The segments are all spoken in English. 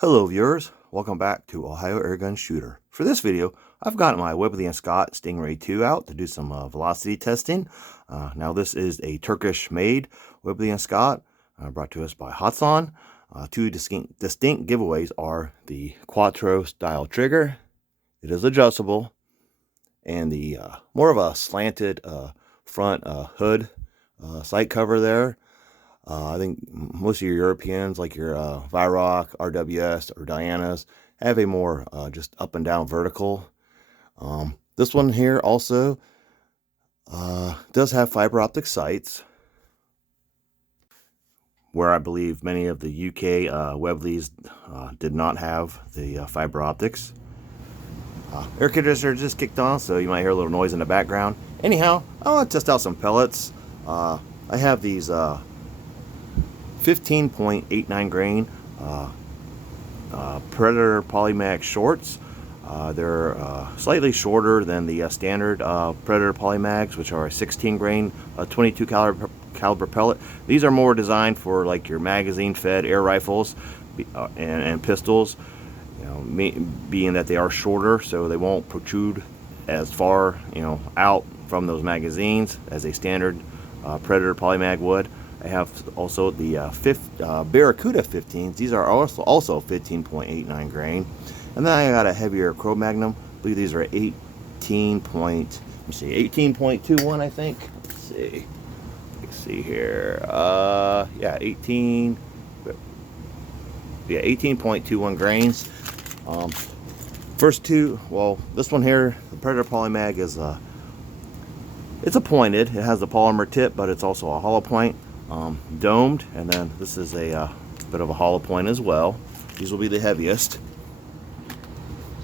Hello viewers, welcome back to Ohio Airgun Shooter. For this video, I've got my Webley & Scott Stingray 2 out to do some velocity testing. Now this is a Turkish made Webley & Scott brought to us by Hatsan. Two distinct giveaways are the Quattro style trigger, it is adjustable, and the more of a slanted front hood sight cover there. I think most of your Europeans, like your Viroc, RWS, or Dianas, have a more just up and down vertical. This one here also does have fiber optic sights, where I believe many of the UK Webleys did not have the fiber optics. Air conditioner just kicked on, so you might hear a little noise in the background. Anyhow, I want to test out some pellets. I have these 15.89 grain Predator Polymax shorts. They're slightly shorter than the standard Predator Polymags, which are a 16 grain 22 caliber pellet. These are more designed for like your magazine fed air rifles and pistols, being that they are shorter, so they won't protrude as far out from those magazines as a standard Predator Polymag would. I have also the Barracuda 15s. These are also 15.89 grain. And then I got a heavier Cro-Magnon. I believe these are 18.21, I think. Let's see here. Yeah, 18.21 grains. First two, well, this one here, the Predator Polymag is it's a pointed. It has the polymer tip, but it's also a hollow point. Domed, and then this is a bit of a hollow point as well. These will be the heaviest.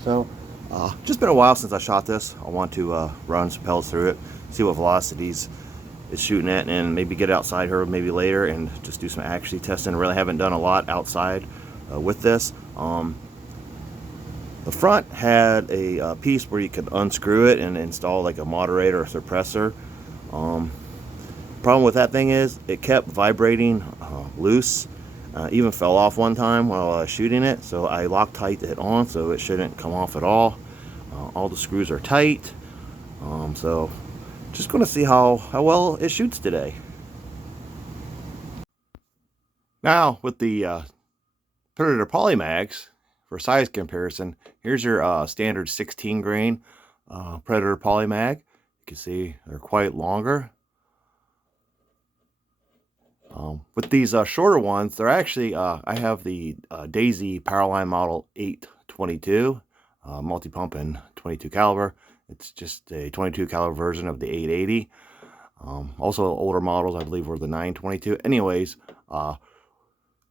So just been a while since I shot this. I want to run some pellets through it, see what velocities it's shooting at, and maybe get outside here maybe later and just do some actually testing. I really haven't done a lot outside with this. The front had a piece where you could unscrew it and install like a moderator or suppressor. Problem with that thing is it kept vibrating loose, even fell off one time while I was shooting it, so I Loctite it on so it shouldn't come off at all. All the screws are tight, so just going to see how well it shoots today. Now with the Predator Polymags, for size comparison, here's your standard 16 grain Predator Polymag. You can see they're quite longer. With these shorter ones, they're actually, I have the Daisy Powerline Model 822, multi-pump and 22 caliber. It's just a 22 caliber version of the 880. Also older models, I believe, were the 922. Anyways,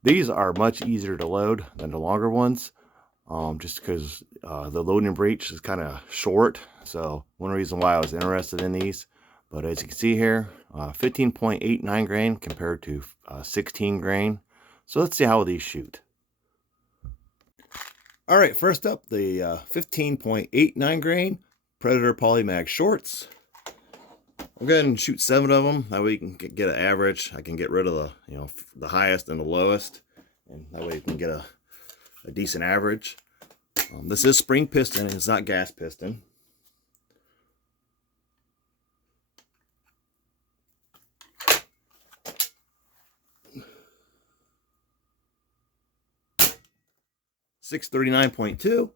these are much easier to load than the longer ones, just because the loading breech is kind of short. So one reason why I was interested in these. But as you can see here, 15.89 grain compared to 16 grain. So let's see how these shoot. All right, first up, the 15.89 grain Predator Polymag shorts. I'll go ahead and shoot 7 of them. That way you can get an average. I can get rid of the the highest and the lowest, and that way you can get a decent average. This is spring piston, and it's not gas piston. .639.2.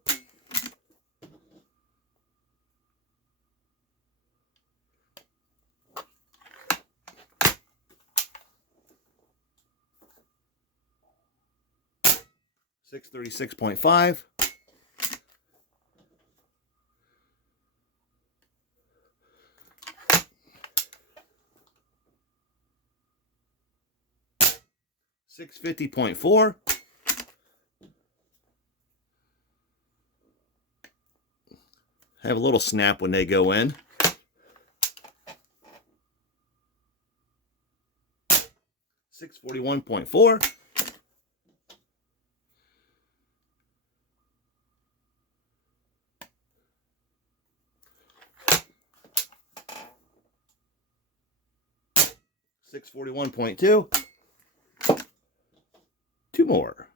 .636.5. .650.4. Have a little snap when they go in. .641.4. .641.2. Two more.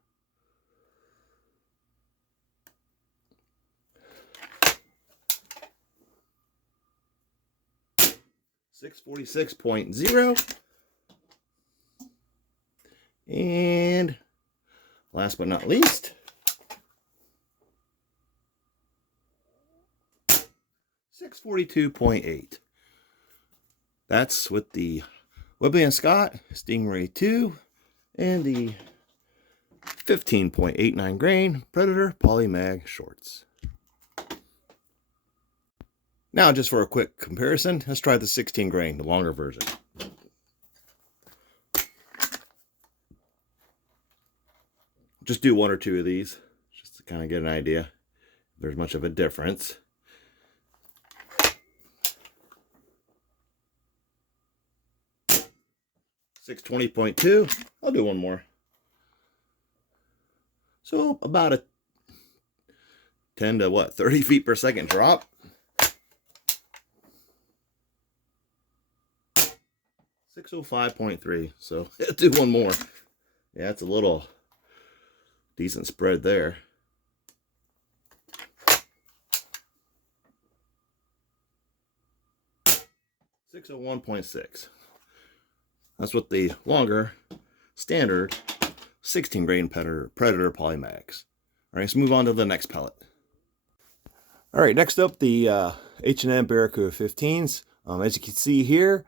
646.0. And last but not least, 642.8. That's with the Webley & Scott Stingray 2 and the 15.89 grain Predator Polymag shorts. Now, just for a quick comparison, let's try the 16 grain, the longer version. Just do one or two of these, just to kind of get an idea if there's much of a difference. .2. I'll do one more. So about a 10 to 30 feet per second drop. 605.3. So I'll do one more. Yeah, it's a little decent spread there. 601.6. That's what the longer standard 16 grain Predator Polymags. All right, let's move on to the next pellet. All right, next up, the H&M Barracuda 15s. As you can see here,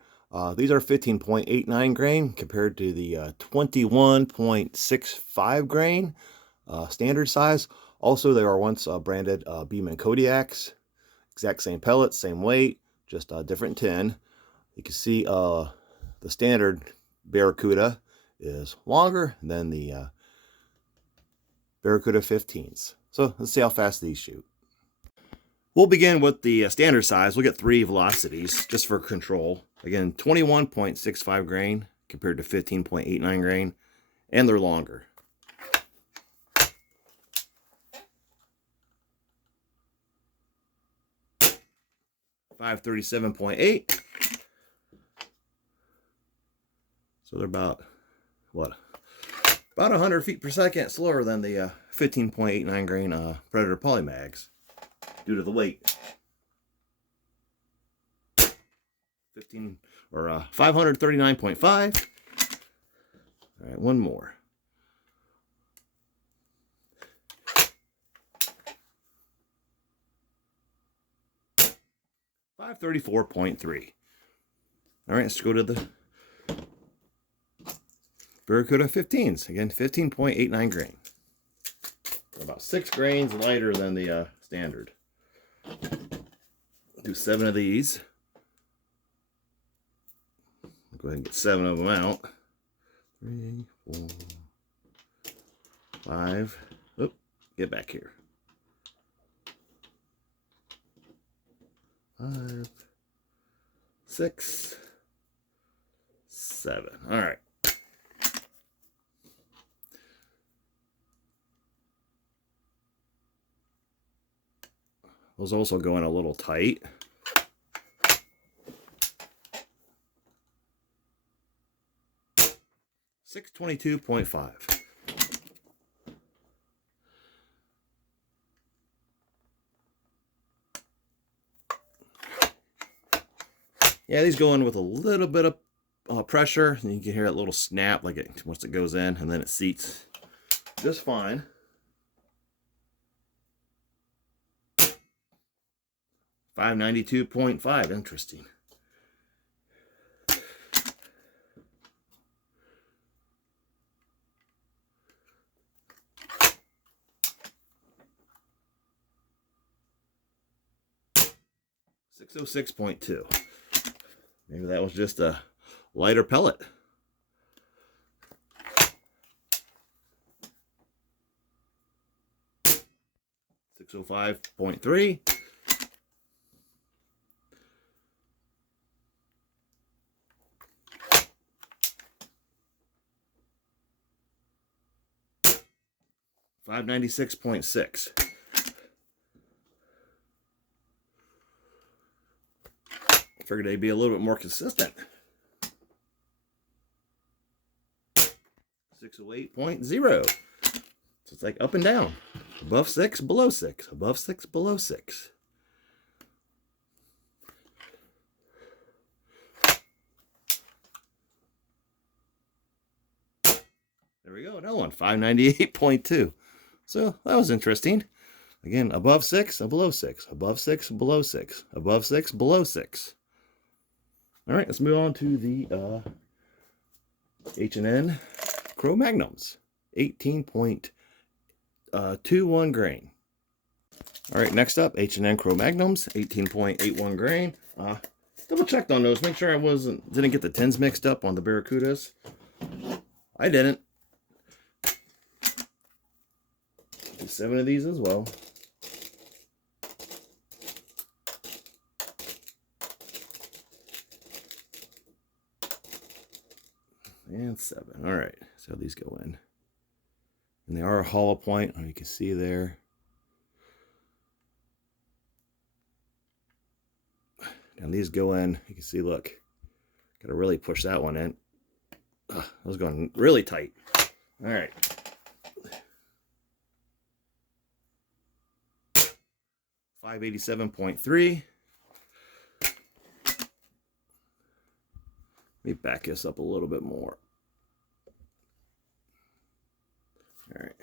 these are 15.89 grain compared to the 21.65 grain standard size. Also, they are once branded Beam & Kodiaks. Exact same pellets, same weight, just a different tin. You can see the standard Barracuda is longer than the Barracuda 15s. So let's see how fast these shoot. We'll begin with the standard size. We'll get 3 velocities just for control. Again, 21.65 grain compared to 15.89 grain, and they're longer. .537.8. So they're about 100 feet per second slower than the 15.89 grain Predator Polymags due to the weight. 539.5. All right, one more. .534.3. All right, let's go to the Barracuda 15s. Again, 15.89 grain. About 6 grains lighter than the standard. Do 7 of these. Go ahead and get 7 of them out. 3, 4, 5. Oop, get back here. 5, 6, 7. All right. Those also go in a little tight. .622.5. Yeah, these go in with a little bit of pressure, and you can hear that little snap like it once it goes in, and then it seats just fine. .592.5. Interesting. .606.2. Maybe that was just a lighter pellet. .605.3. .596.6. Figured they'd be a little bit more consistent. 608.0. So it's like up and down. Above 6, below 6. Above 6, below 6. There we go, another one, 598.2. So that was interesting. Again, above 6, below 6, above 6, below 6, above 6, below 6. All right, let's move on to the H&N Cro-Magnums, 18.21 grain. All right, next up, H&N Cro-Magnums, 18.81 grain. Double checked on those, make sure I didn't get the tins mixed up on the Barracudas. I didn't. 7 of these as well. And 7. All right, so these go in. And they are a hollow point, you can see there. And these go in, you can see, look, got to really push that one in. That was going really tight. All right. $587.3. Let me back this up a little bit more. All right.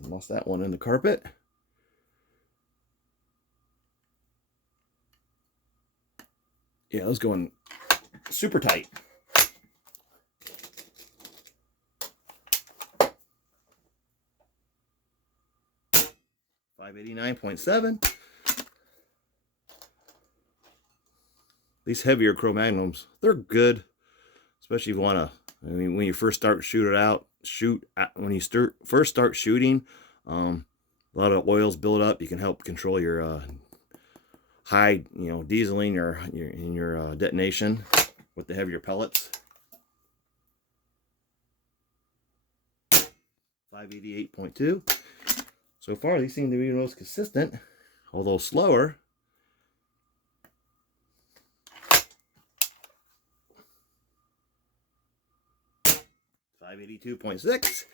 Lost that one in the carpet. Yeah, it was going super tight. $589.7. These heavier Cro-Magnums, they're good, especially if you want to. I mean, when you first start when you first start shooting, a lot of oils build up. You can help control your high, dieseling in your detonation with the heavier pellets. 588.2. So far, these seem to be the most consistent, although slower. $582.6.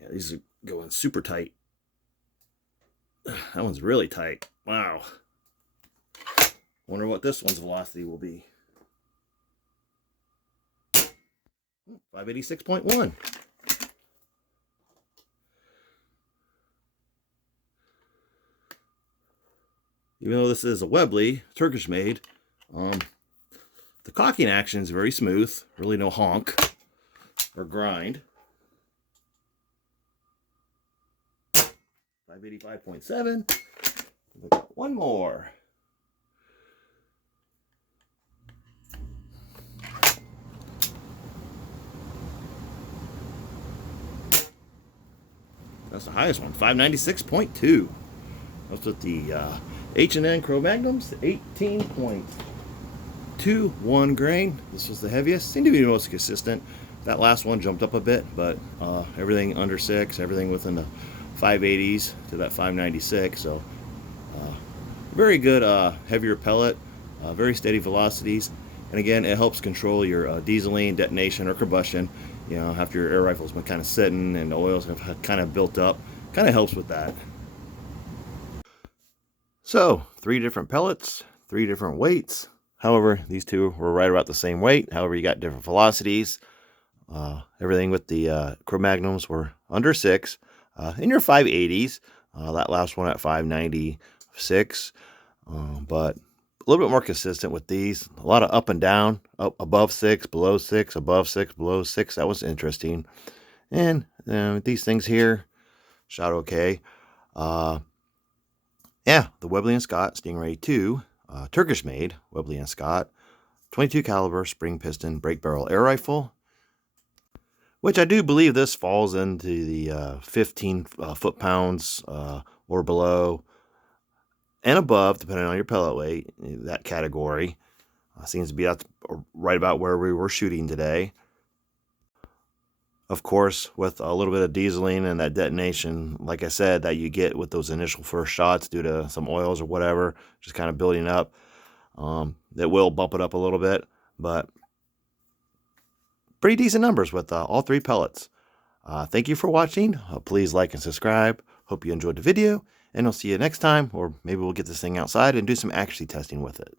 Yeah, these are going super tight. That one's really tight. Wow. Wonder what this one's velocity will be. 586.1. Even though this is a Webley, Turkish made, the cocking action is very smooth. Really no honk or grind. 585.7. We got one more. That's the highest one, 596.2. That's with the H&N Cro-Magnums, 18.21 grain. This was the heaviest. Seemed to be the most consistent. That last one jumped up a bit, but everything under 6, everything within the 580s to that 596. So very good heavier pellet, very steady velocities. And again, it helps control your dieseling, detonation, or combustion. After your air rifle's been kind of sitting and the oils have kind of built up, kind of helps with that. So 3 different pellets, 3 different weights. However, these two were right about the same weight. However, you got different velocities. Everything with the Cro-Magnums were under 6. In your 580s, that last one at 596, but a little bit more consistent with these. A lot of up and down, up above 6, below 6, above 6, below 6. That was interesting. And these things here shot okay. Yeah, the Webley & Scott Stingray 2, Turkish made Webley & Scott, 22 caliber spring piston break barrel air rifle, which I do believe this falls into the 15 foot-pounds or below and above, depending on your pellet weight. That category seems to be right about where we were shooting today. Of course, with a little bit of dieseling and that detonation, like I said, that you get with those initial first shots due to some oils or whatever, just kind of building up, that will bump it up a little bit, but pretty decent numbers with all 3 pellets. Thank you for watching. Please like and subscribe. Hope you enjoyed the video, and I'll see you next time, or maybe we'll get this thing outside and do some accuracy testing with it.